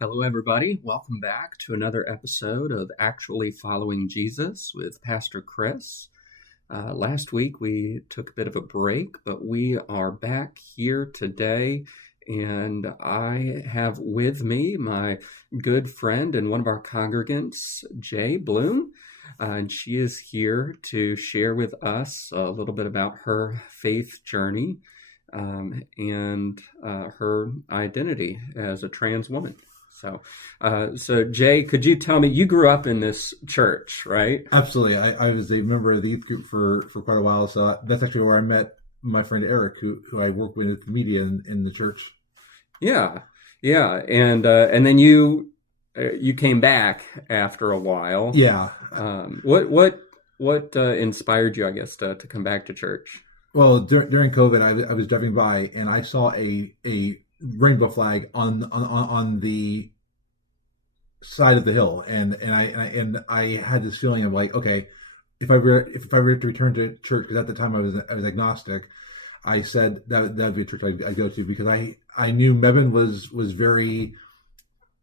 Hello, everybody. Welcome back to another episode of Actually Following Jesus with Pastor Chris. Last week we took a bit of a break, but we are back here today, and I have with me my good friend and one of our congregants, Jay Bloom. And she is here to share with us a little bit about her faith journey and her identity as a trans woman. So Jay, could you tell me, you grew up in this church, right? Absolutely. I was a member of the youth group for quite a while. So that's actually where I met my friend Eric, who I work with at the media in the church. Yeah, yeah, and then you came back after a while. Yeah. What inspired you, I guess, to come back to church? Well, during COVID, I was driving by and I saw a rainbow flag on the side of the hill, and I had this feeling of like, okay, if I were to return to church, because at the time I was agnostic, I said that would be a church I'd go to, because I knew Mebane was very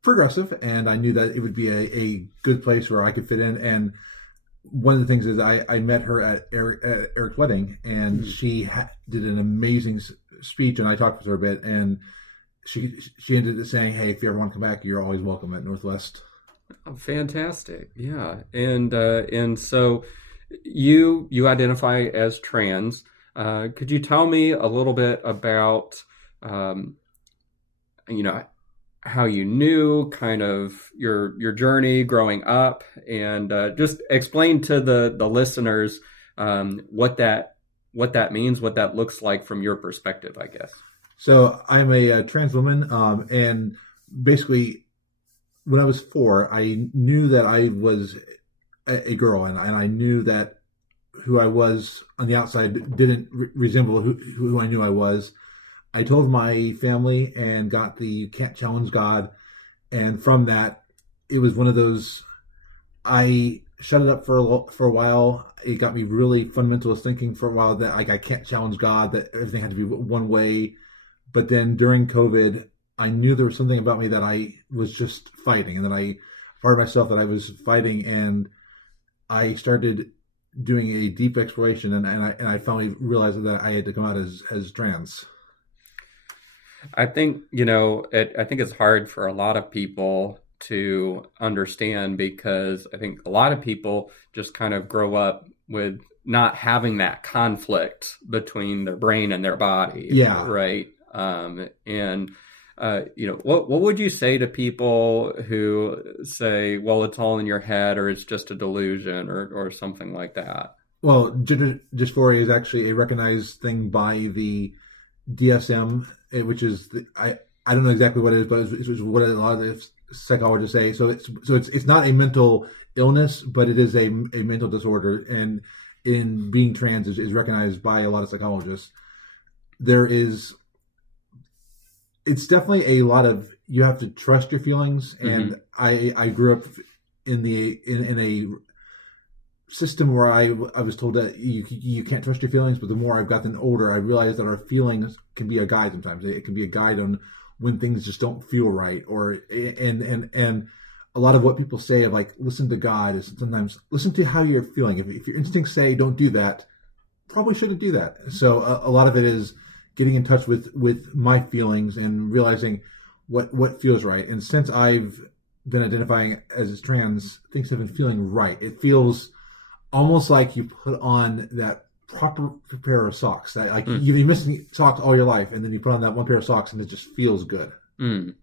progressive, and I knew that it would be a good place where I could fit in. And one of the things is I met her at Eric's wedding, and she did an amazing speech, and I talked with her a bit, and she ended up saying, "Hey, if you ever want to come back, you're always welcome at Northwest." Oh, fantastic, yeah, and so you identify as trans. Could you tell me a little bit about um, how you knew, kind of your journey growing up, and just explain to the listeners what that means, what that looks like from your perspective, I guess. So I'm a trans woman, and basically, when I was 4, I knew that I was a girl, and I knew that who I was on the outside didn't resemble who I knew I was. I told my family and got the "You Can't Challenge God," and from that, it was one of those. I shut it up for a while. It got me really fundamentalist thinking for a while, that like I can't challenge God, that everything had to be one way. But then during COVID, I knew there was something about me that I was just fighting, and that part of myself that I was fighting, and I started doing a deep exploration, and I finally realized that I had to come out as trans. I think, I think it's hard for a lot of people to understand, because I think a lot of people just kind of grow up with not having that conflict between their brain and their body. Yeah. Right. And what would you say to people who say, well, it's all in your head, or it's just a delusion, or something like that? Well, gender dysphoria is actually a recognized thing by the DSM, which is I don't know exactly what it is, but it's what a lot of the psychologists say. So it's not a mental illness, but it is a mental disorder, and in being trans is recognized by a lot of psychologists. It's definitely a lot of, you have to trust your feelings, and I grew up in a system where I was told that you can't trust your feelings. But the more I've gotten older, I realized that our feelings can be a guide. Sometimes it can be a guide on when things just don't feel right, or and a lot of what people say of like, listen to God, is sometimes listen to how you're feeling. If your instincts say don't do that, probably shouldn't do that. So a lot of it is getting in touch with my feelings and realizing what feels right. And since I've been identifying as trans, things have been feeling right. It feels almost like you put on that proper pair of socks, that like you've been missing socks all your life, and then you put on that one pair of socks and it just feels good. And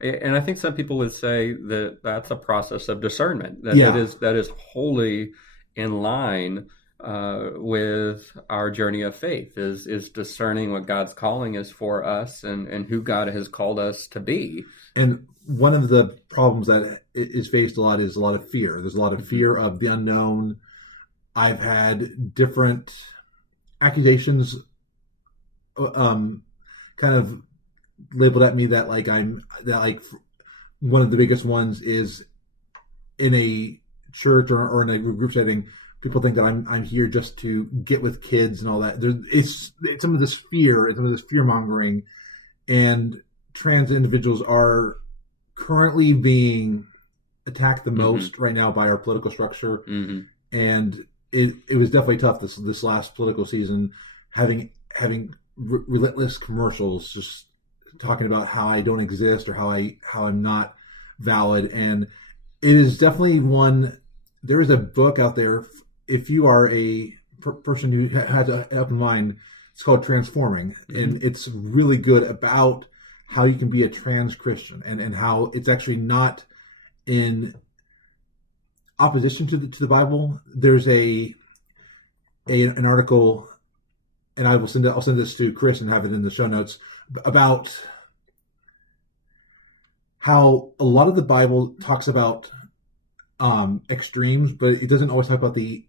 I think some people would say that that's a process of discernment, that is wholly in line with our journey of faith, is discerning what God's calling is for us, and who God has called us to be. And one of the problems that is faced a lot is a lot of fear. There's a lot of fear of the unknown. I've had different accusations kind of labeled at me, that one of the biggest ones is in a church or in a group setting. People think that I'm here just to get with kids and all that. It's some of this fear, some of this fear mongering, and trans individuals are currently being attacked the most right now by our political structure, and it was definitely tough this last political season, having relentless commercials just talking about how I don't exist or how I'm not valid. And it is definitely one. There is a book out there, if you are a person who has an open mind. It's called Transforming, and it's really good about how you can be a trans Christian, and how it's actually not in opposition to the Bible. There's an article, and I'll send this to Chris and have it in the show notes, about how a lot of the Bible talks about extremes, but it doesn't always talk about the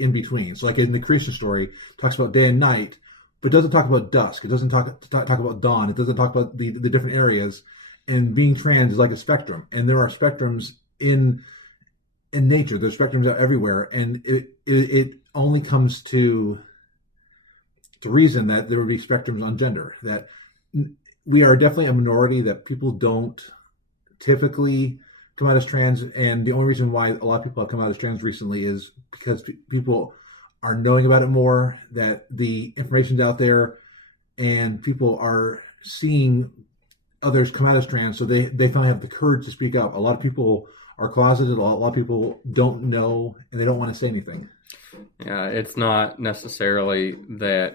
in between. So, like in the creation story, it talks about day and night, but it doesn't talk about dusk. It doesn't talk about dawn. It doesn't talk about the different areas. And being trans is like a spectrum, and there are spectrums in nature. There's spectrums out everywhere, and it only comes to reason that there would be spectrums on gender. That we are definitely a minority, that people don't typically come out as trans, and the only reason why a lot of people have come out as trans recently is because people are knowing about it more, that the information's out there, and people are seeing others come out as trans, so they finally have the courage to speak up. A lot of people are closeted, a lot of people don't know, and they don't want to say anything. Yeah, it's not necessarily that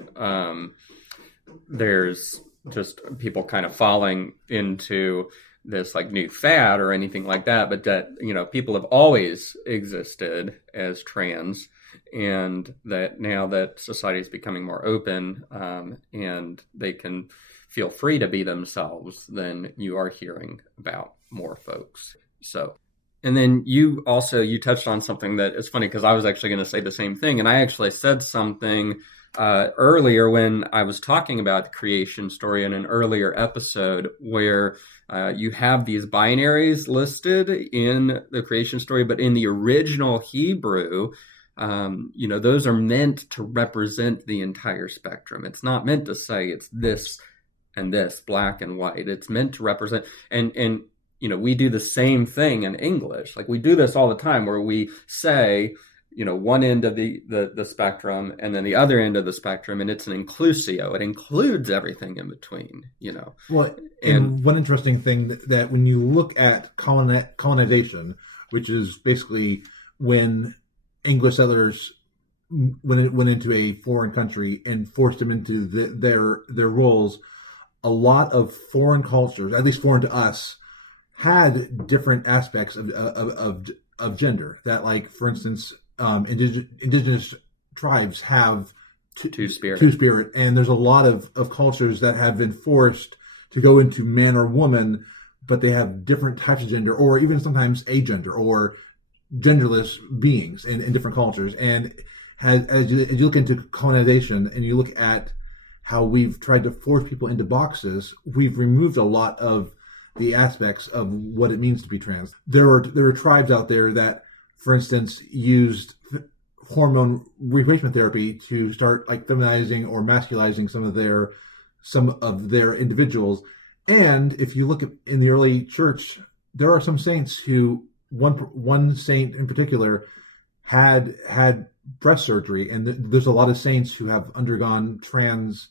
there's just people kind of falling into this like new fad or anything like that, but that, you know, people have always existed as trans, and that now that society is becoming more open, and they can feel free to be themselves, then you are hearing about more folks. So, and then you touched on something that is funny, because I was actually going to say the same thing, and I actually said something earlier when I was talking about the creation story in an earlier episode, where you have these binaries listed in the creation story, but in the original Hebrew, those are meant to represent the entire spectrum. It's not meant to say it's this and this, black and white. It's meant to represent, and we do the same thing in English. Like, we do this all the time, where we say, one end of the spectrum and then the other end of the spectrum, and it's an inclusio. It includes everything in between, Well, and one interesting thing that when you look at colonization, which is basically when English settlers went into a foreign country and forced them into their roles, a lot of foreign cultures, at least foreign to us, had different aspects of gender. That, like, for instance, indigenous tribes have two-spirit, and there's a lot of cultures that have been forced to go into man or woman, but they have different types of gender, or even sometimes agender or genderless beings in different cultures. And as you look into colonization and you look at how we've tried to force people into boxes, we've removed a lot of the aspects of what it means to be trans. There are tribes out there that, for instance, used hormone replacement therapy to start like feminizing or masculizing some of their individuals. And if you look in the early church, there are some saints who, one saint in particular had breast surgery, and there's a lot of saints who have undergone trans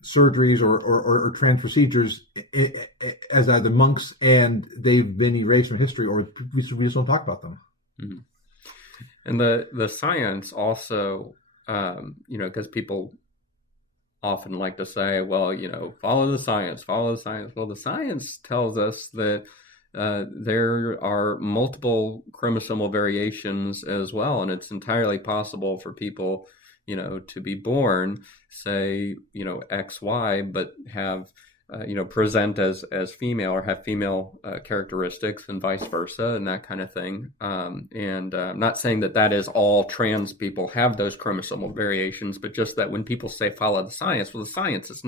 surgeries or trans procedures as either monks, and they've been erased from history, or we just don't talk about them. Mm-hmm. And the science also, because people often like to say, well, follow the science. Well, the science tells us that there are multiple chromosomal variations as well, and it's entirely possible for people, to be born, say, XY, but have, present as female, or have female characteristics, and vice versa, and that kind of thing. And I'm not saying that is all trans people have those chromosomal variations, but just that when people say follow the science, well, the science is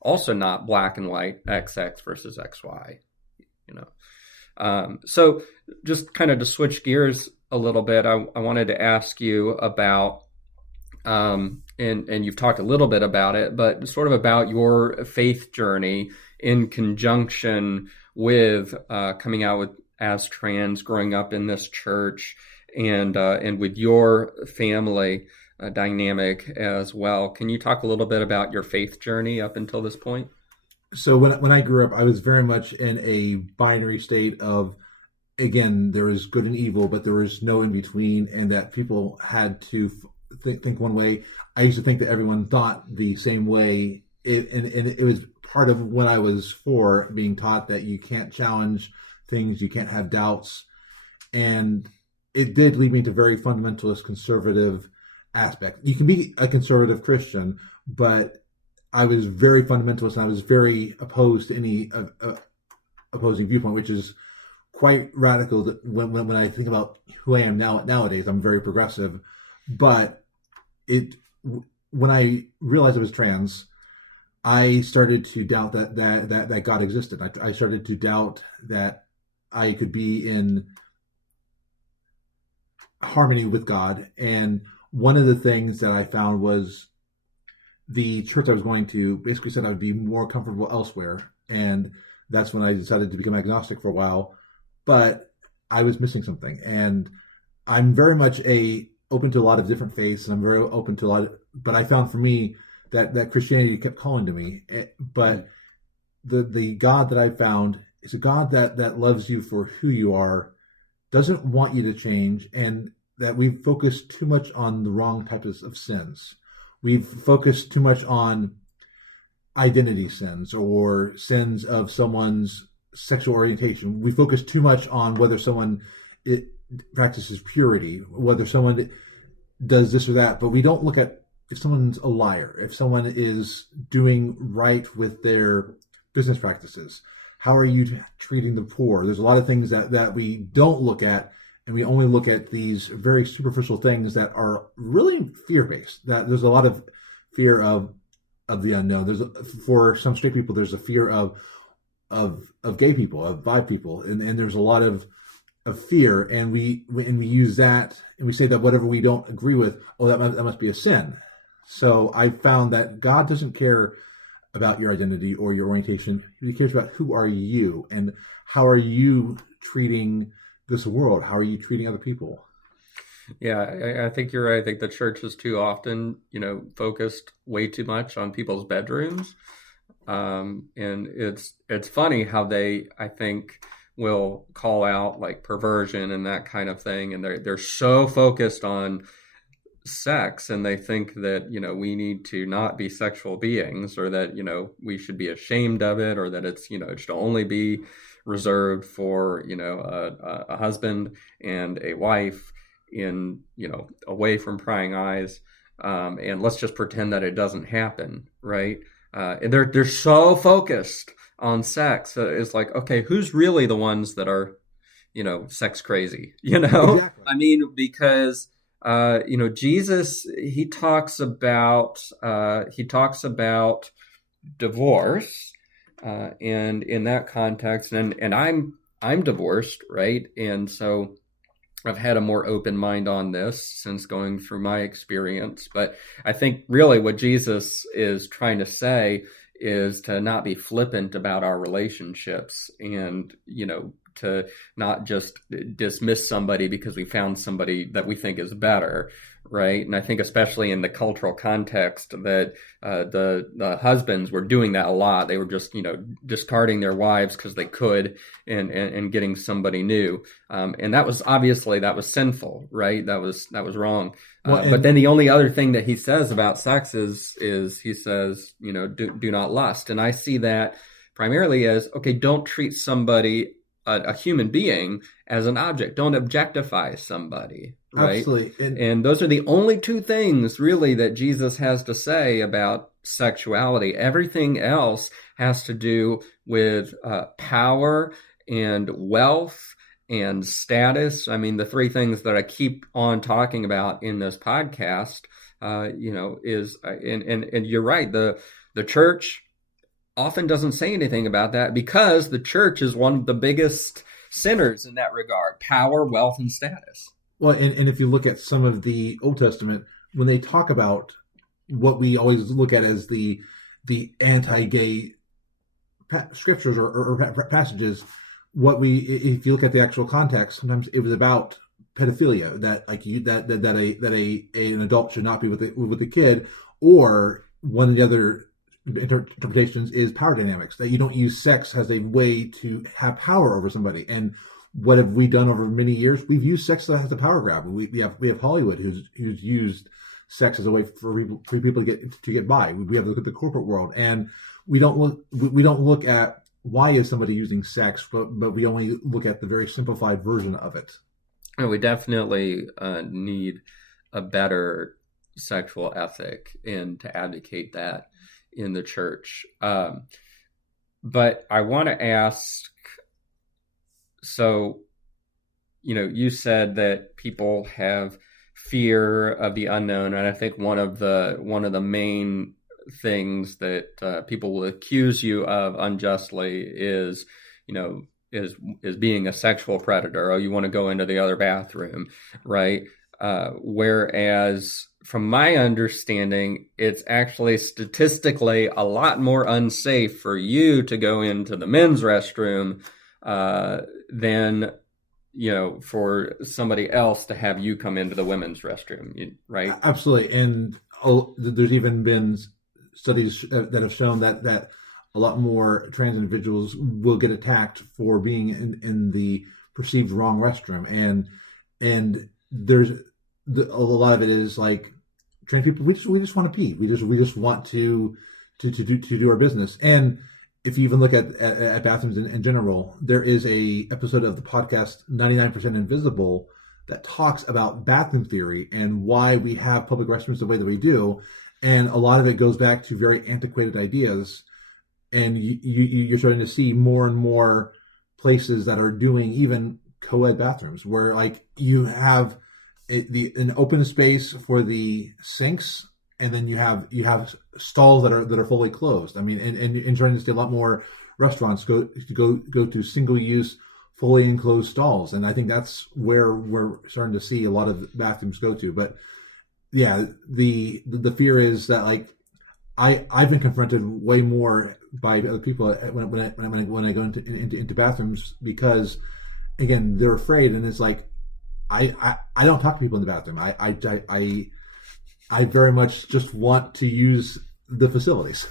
also not black and white, XX versus XY, So just kind of to switch gears a little bit, I wanted to ask you about, and you've talked a little bit about it, but sort of about your faith journey in conjunction with coming out as trans, growing up in this church, and with your family dynamic as well. Can you talk a little bit about your faith journey up until this point? So when I grew up, I was very much in a binary state of, again, there was good and evil, but there was no in between, and that people had to think one way. I used to think that everyone thought the same way, and it was part of when I was 4, being taught that you can't challenge things, you can't have doubts, and it did lead me to very fundamentalist, conservative aspect. You can be a conservative Christian, but I was very fundamentalist, and I was very opposed to any opposing viewpoint, which is quite radical. When I think about who I am nowadays, I'm very progressive. But when I realized I was trans, I started to doubt that God existed. I started to doubt that I could be in harmony with God. And one of the things that I found was the church I was going to basically said I would be more comfortable elsewhere. And that's when I decided to become agnostic for a while. But I was missing something. And I'm very much open to a lot of different faiths, and I'm very open to but I found for me that Christianity kept calling to me. But the God that I found is a God that loves you for who you are, doesn't want you to change, and that we've focused too much on the wrong types of sins. We've focused too much on identity sins or sins of someone's sexual orientation. We focus too much on whether someone practices purity, whether someone does this or that, but we don't look at if someone's a liar, if someone is doing right with their business practices. How are you treating the poor? There's a lot of things that we don't look at, and we only look at these very superficial things that are really fear-based. That there's a lot of fear of the unknown. For some straight people, there's a fear of gay people, of bi people, and there's a lot of fear, and we use that, and we say that whatever we don't agree with, that must be a sin. So I found that God doesn't care about your identity or your orientation. He cares about who are you, and how are you treating this world? How are you treating other people? Yeah, I think you're right. I think the church is too often, focused way too much on people's bedrooms. And it's funny how they, I think, will call out like perversion and that kind of thing. And they're so focused on sex, and they think that, we need to not be sexual beings, or that, we should be ashamed of it, or that it's, it should only be reserved for, a husband and a wife in, away from prying eyes. And let's just pretend that it doesn't happen. Right. And they're so focused on sex. It's like, okay, who's really the ones that are, sex crazy, Exactly. I mean, because, Jesus, he talks about divorce, and in that context, and I'm divorced, right? And so I've had a more open mind on this since going through my experience. But I think really what Jesus is trying to say is to not be flippant about our relationships, and, to not just dismiss somebody because we found somebody that we think is better, right? And I think especially in the cultural context that the husbands were doing that a lot. They were just, discarding their wives because they could, and getting somebody new. And that was sinful, right? That was wrong. But then the only other thing that he says about sex is he says, do not lust. And I see that primarily as, okay, don't treat somebody, a human being, as an object. Don't objectify somebody, right? Absolutely. And those are the only two things really that Jesus has to say about sexuality. Everything else has to do with power and wealth and status. I mean, the three things that I keep on talking about in this podcast, is, and you're right, the church often doesn't say anything about that, because the church is one of the biggest sinners in that regard: power, wealth, and status. Well, and if you look at some of the Old Testament, when they talk about what we always look at as the anti-gay scriptures or passages, if you look at the actual context, sometimes it was about pedophilia, that like an adult should not be with the kid, or one of the other interpretations is power dynamics, that you don't use sex as a way to have power over somebody. And what have we done over many years? We've used sex as a power grab. We have Hollywood who's used sex as a way for people to get by. We have to look at the corporate world, and we don't look at why is somebody using sex, but we only look at the very simplified version of it. And we definitely need a better sexual ethic and to advocate that in the church. But I want to ask, so, you said that people have fear of the unknown, and I think one of the main things that people will accuse you of unjustly is being a sexual predator. Oh, you want to go into the other bathroom, right? Whereas from my understanding, it's actually statistically a lot more unsafe for you to go into the men's restroom than for somebody else to have you come into the women's restroom, right? Absolutely. And there's even been studies that have shown that a lot more trans individuals will get attacked for being in the perceived wrong restroom. And there's a lot of it is like, trans people, we just want to pee. We just want to do our business. And if you even look at bathrooms in general, there is a episode of the podcast 99% Invisible that talks about bathroom theory and why we have public restrooms the way that we do. And a lot of it goes back to very antiquated ideas. And you're starting to see more and more places that are doing even co-ed bathrooms, where like you have an open space for the sinks, and then you have stalls that are fully closed. I mean, and you're starting to see a lot more restaurants go to single use, fully enclosed stalls, and I think that's where we're starting to see a lot of bathrooms go to. But yeah, the fear is that like I've been confronted way more by other people when I go into bathrooms, because again they're afraid, and it's like I don't talk to people in the bathroom. I very much just want to use the facilities.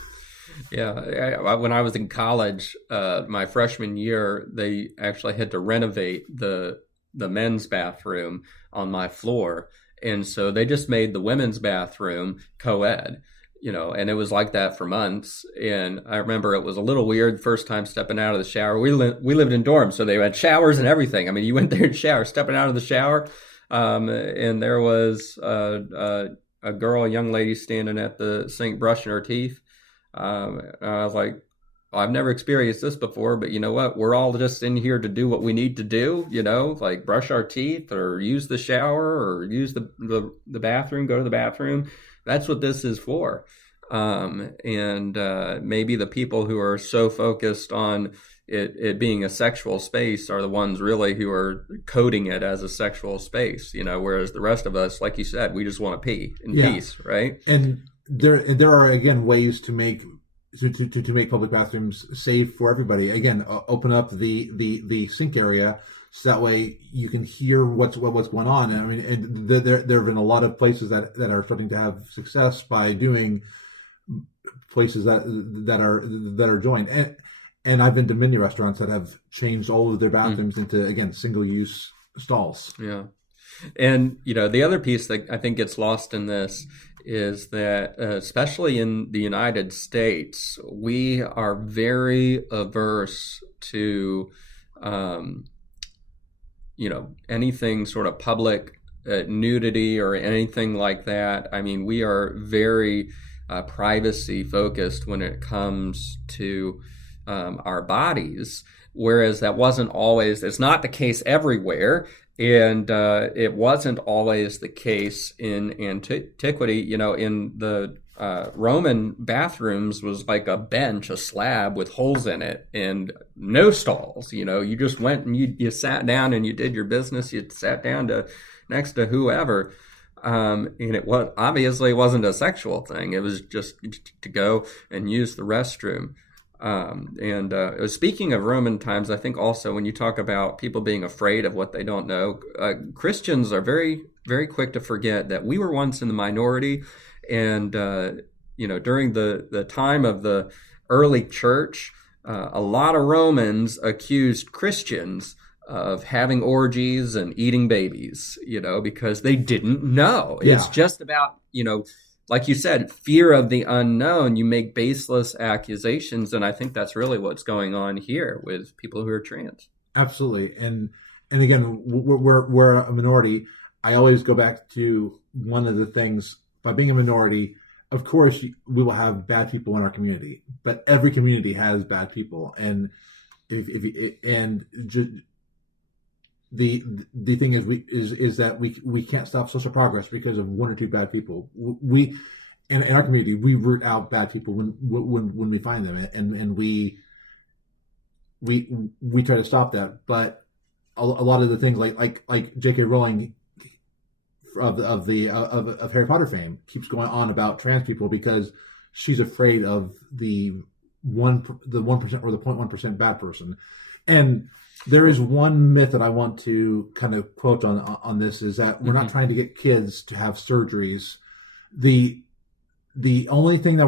Yeah, when I was in college, my freshman year, they actually had to renovate the men's bathroom on my floor, and so they just made the women's bathroom co-ed. And it was like that for months. And I remember it was a little weird first time stepping out of the shower. We lived in dorms, so they had showers and everything. I mean, you went there and shower, stepping out of the shower, and there was a young lady standing at the sink brushing her teeth. I was like, well, I've never experienced this before, but you know what? We're all just in here to do what we need to do, like brush our teeth or use the shower or use the bathroom, go to the bathroom. That's what this is for. And maybe the people who are so focused on it being a sexual space are the ones really who are coding it as a sexual space, whereas the rest of us, like you said, we just want to pee in peace, right? And there are, again, ways to make public bathrooms safe for everybody. Again, open up the sink area, so that way you can hear what's going on. I mean, and there have been a lot of places that are starting to have success by doing places that are joined. And I've been to many restaurants that have changed all of their bathrooms into, again, single use stalls. Yeah, and the other piece that I think gets lost in this is that, especially in the United States, we are very averse to anything sort of public nudity or anything like that. I mean, we are very privacy focused when it comes to our bodies, whereas that wasn't always, it's not the case everywhere. And it wasn't always the case in antiquity. In the Roman bathrooms was like a bench, a slab with holes in it, and no stalls. You just went and you sat down and you did your business. You sat down next to whoever, and it obviously wasn't a sexual thing. It was just to go and use the restroom. And speaking of Roman times, I think also when you talk about people being afraid of what they don't know, Christians are very, very quick to forget that we were once in the minority. And, during the time of the early church, a lot of Romans accused Christians of having orgies and eating babies, because they didn't know. Yeah. It's just about, like you said, fear of the unknown. You make baseless accusations, and I think that's really what's going on here with people who are trans. Absolutely, and again, we're a minority. I always go back to one of the things, by being a minority, of course, we will have bad people in our community, but every community has bad people, and the thing is that we can't stop social progress because of one or two bad people. We in our community, we root out bad people when we find them, and we try to stop that. But a lot of the things like J.K. Rowling of Harry Potter fame keeps going on about trans people because she's afraid of the 1% or the 0.1% bad person. And there is one myth that I want to kind of quote on this, is that we're not trying to get kids to have surgeries. The only thing that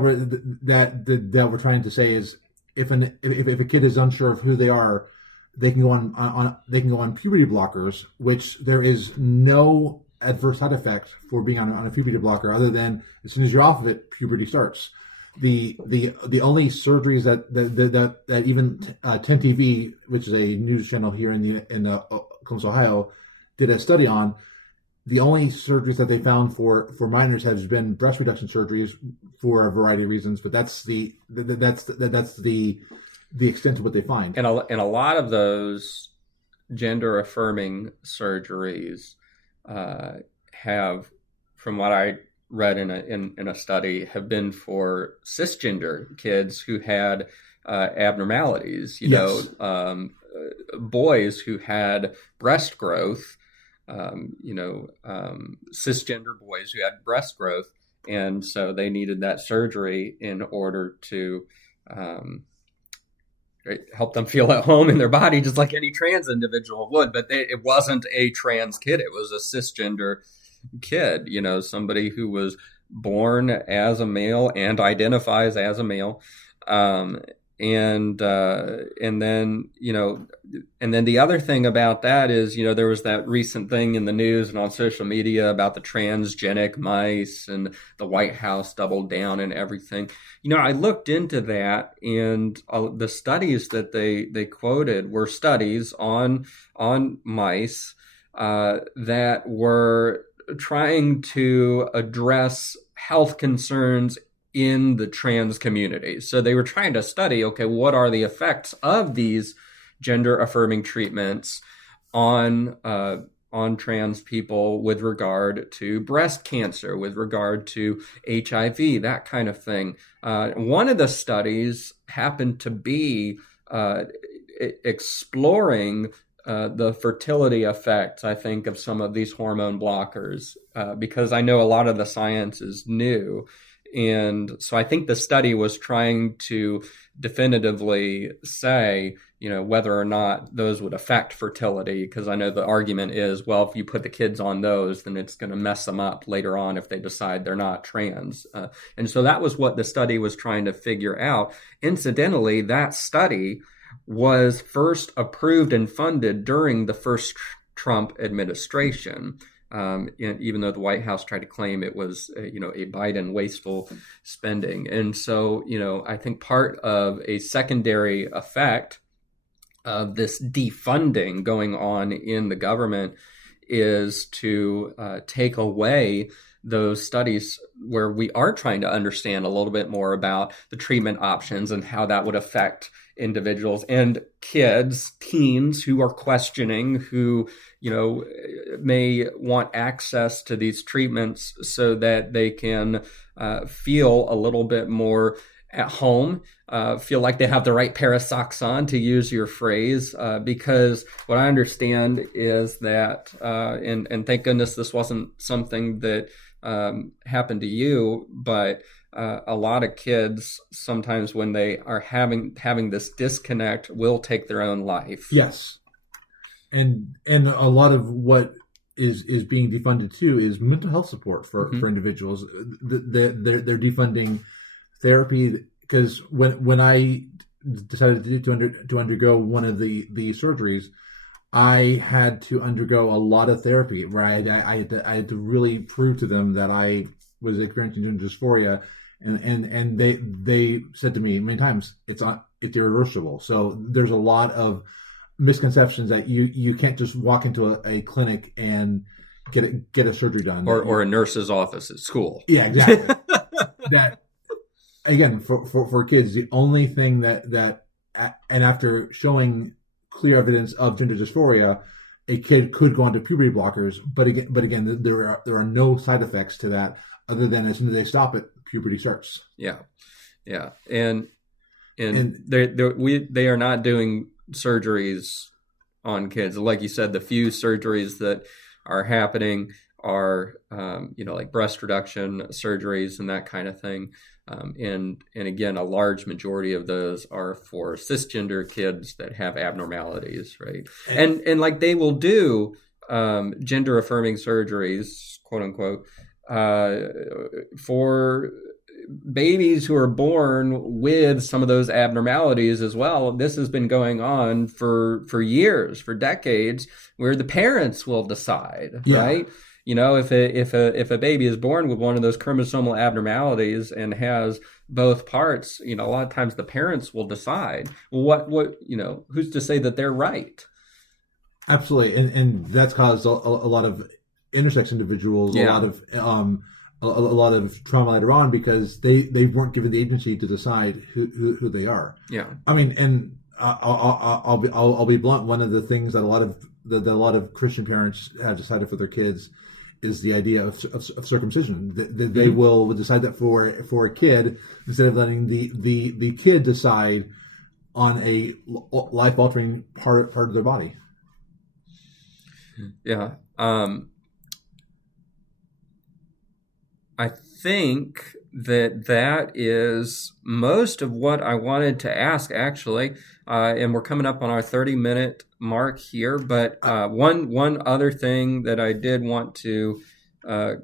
we're trying to say is if a kid is unsure of who they are, they can go on puberty blockers, which there is no adverse side effect for being on a puberty blocker other than as soon as you're off of it, puberty starts. The only surgeries that even 10 TV, which is a news channel here in Columbus, Ohio, did a study on, the only surgeries that they found for minors has been breast reduction surgeries for a variety of reasons, but that's the extent of what they find. And a lot of those gender affirming surgeries have, from what I read in a study, have been for cisgender kids who had abnormalities, Yes. Boys who had breast growth, cisgender boys who had breast growth, and so they needed that surgery in order to help them feel at home in their body, just like any trans individual would. But it wasn't a trans kid; it was a cisgender kid, somebody who was born as a male and identifies as a male, and then the other thing about that is, there was that recent thing in the news and on social media about the transgenic mice, and the White House doubled down and everything. I looked into that, and the studies that they quoted were studies on mice that were trying to address health concerns in the trans community. So they were trying to study, okay, what are the effects of these gender affirming treatments on trans people with regard to breast cancer, with regard to HIV, that kind of thing. One of the studies happened to be exploring the fertility effects, I think, of some of these hormone blockers, because I know a lot of the science is new. And so I think the study was trying to definitively say, whether or not those would affect fertility, because I know the argument is, well, if you put the kids on those, then it's going to mess them up later on if they decide they're not trans. And so that was what the study was trying to figure out. Incidentally, that study was first approved and funded during the first Trump administration, even though the White House tried to claim it was, a Biden wasteful spending. And so, I think part of a secondary effect of this defunding going on in the government is to take away those studies where we are trying to understand a little bit more about the treatment options and how that would affect individuals and kids, teens who are questioning, who, may want access to these treatments so that they can feel a little bit more at home, feel like they have the right pair of socks on, to use your phrase, because what I understand is that, and thank goodness this wasn't something that happened to you, but a lot of kids sometimes when they are having this disconnect will take their own life. Yes, and a lot of what is being defunded too is mental health support for individuals. They're defunding therapy because when I decided to undergo one of the surgeries, I had to undergo a lot of therapy where I had to really prove to them that I was experiencing gender dysphoria, and they said to me many times it's irreversible. So there's a lot of misconceptions that you can't just walk into a clinic and get a surgery done, or a nurse's office at school. Yeah, exactly. That again for kids, the only thing that and after showing clear evidence of gender dysphoria, a kid could go onto puberty blockers, but again there are no side effects to that other than as soon as they stop it, puberty starts. Yeah, and they are not doing surgeries on kids. Like you said, the few surgeries that are happening are like breast reduction surgeries and that kind of thing. And again, a large majority of those are for cisgender kids that have abnormalities, right? And like they will do gender affirming surgeries, quote unquote, for babies who are born with some of those abnormalities as well. This has been going on for years, for decades, where the parents will decide, right? If a baby is born with one of those chromosomal abnormalities and has both parts, a lot of times the parents will decide what who's to say that they're right. Absolutely, and that's caused a lot of intersex individuals, a lot of trauma later on because they weren't given the agency to decide who they are. Yeah, I mean, and I'll be blunt. One of the things that a lot of Christian parents have decided for their kids is the idea of circumcision. They will decide that for a kid instead of letting the kid decide on a life altering part of their body. Yeah. I think that is most of what I wanted to ask, actually. And we're coming up on our 30-minute mark here. But one other thing that I did want to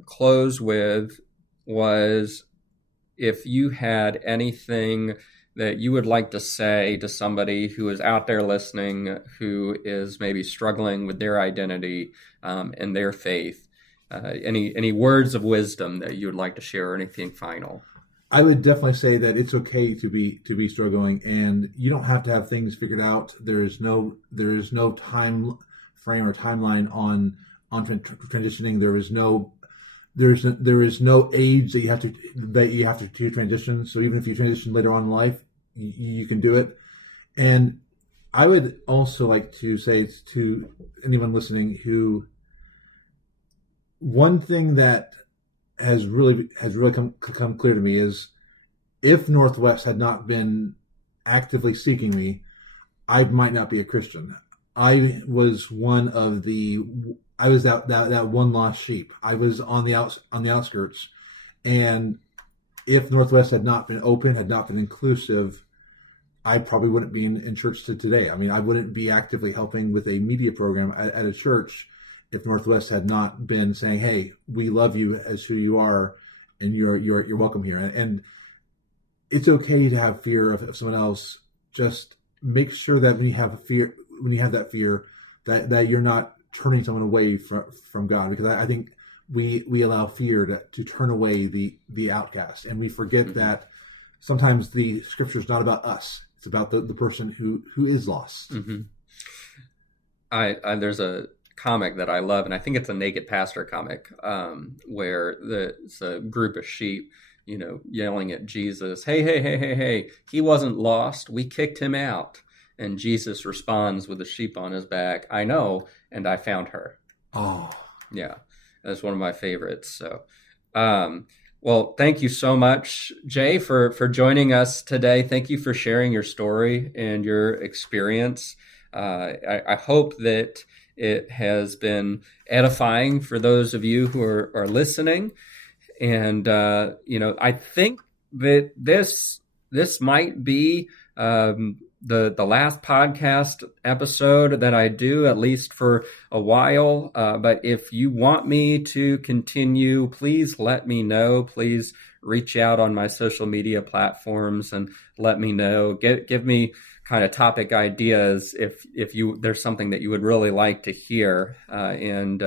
close with was if you had anything that you would like to say to somebody who is out there listening, who is maybe struggling with their identity and their faith. Any words of wisdom that you would like to share, or anything final? I would definitely say that it's okay to be struggling, and you don't have to have things figured out. There is no time frame or timeline on transitioning. There is no age that you have to transition. So even if you transition later on in life, you can do it. And I would also like to say to anyone listening who, one thing that has really come clear to me is if Northwest had not been actively seeking me, I might not be a Christian. I was that one lost sheep. I was on the outskirts, and if Northwest had not been open, had not been inclusive, I probably wouldn't be in church today. I mean, I wouldn't be actively helping with a media program at a church if Northwest had not been saying, "Hey, we love you as who you are, and you're welcome here." And it's okay to have fear of someone else. Just make sure that when you have that fear, that you're not turning someone away from God, because I think we allow fear to turn away the outcast, and we forget that sometimes the scripture is not about us; it's about the person who is lost. Mm-hmm. There's a comic that I love, and I think it's a Naked Pastor comic, where it's a group of sheep, yelling at Jesus, hey, he wasn't lost, we kicked him out. And Jesus responds with a sheep on his back, I know, and I found her. Oh. Yeah, that's one of my favorites. So, well, thank you so much, Jay, for joining us today. Thank you for sharing your story and your experience. I hope that it has been edifying for those of you who are listening. And, I think that this might be the last podcast episode that I do, at least for a while. But if you want me to continue, please let me know. Please reach out on my social media platforms and let me know. Give me kind of topic ideas if there's something that you would really like to hear. And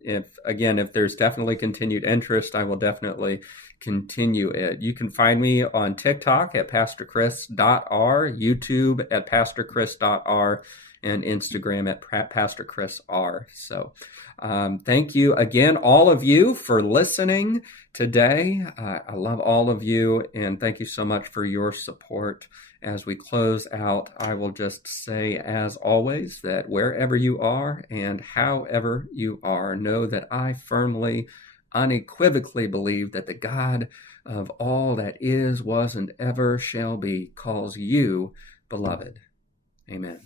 if there's definitely continued interest, I will definitely continue it. You can find me on TikTok at pastorchris.r, YouTube at pastorchris.r, and Instagram at pastorchrisr. So thank you again, all of you, for listening today. I love all of you, and thank you so much for your support. As we close out, I will just say, as always, that wherever you are and however you are, know that I firmly, unequivocally believe that the God of all that is, was, and ever shall be calls you beloved. Amen.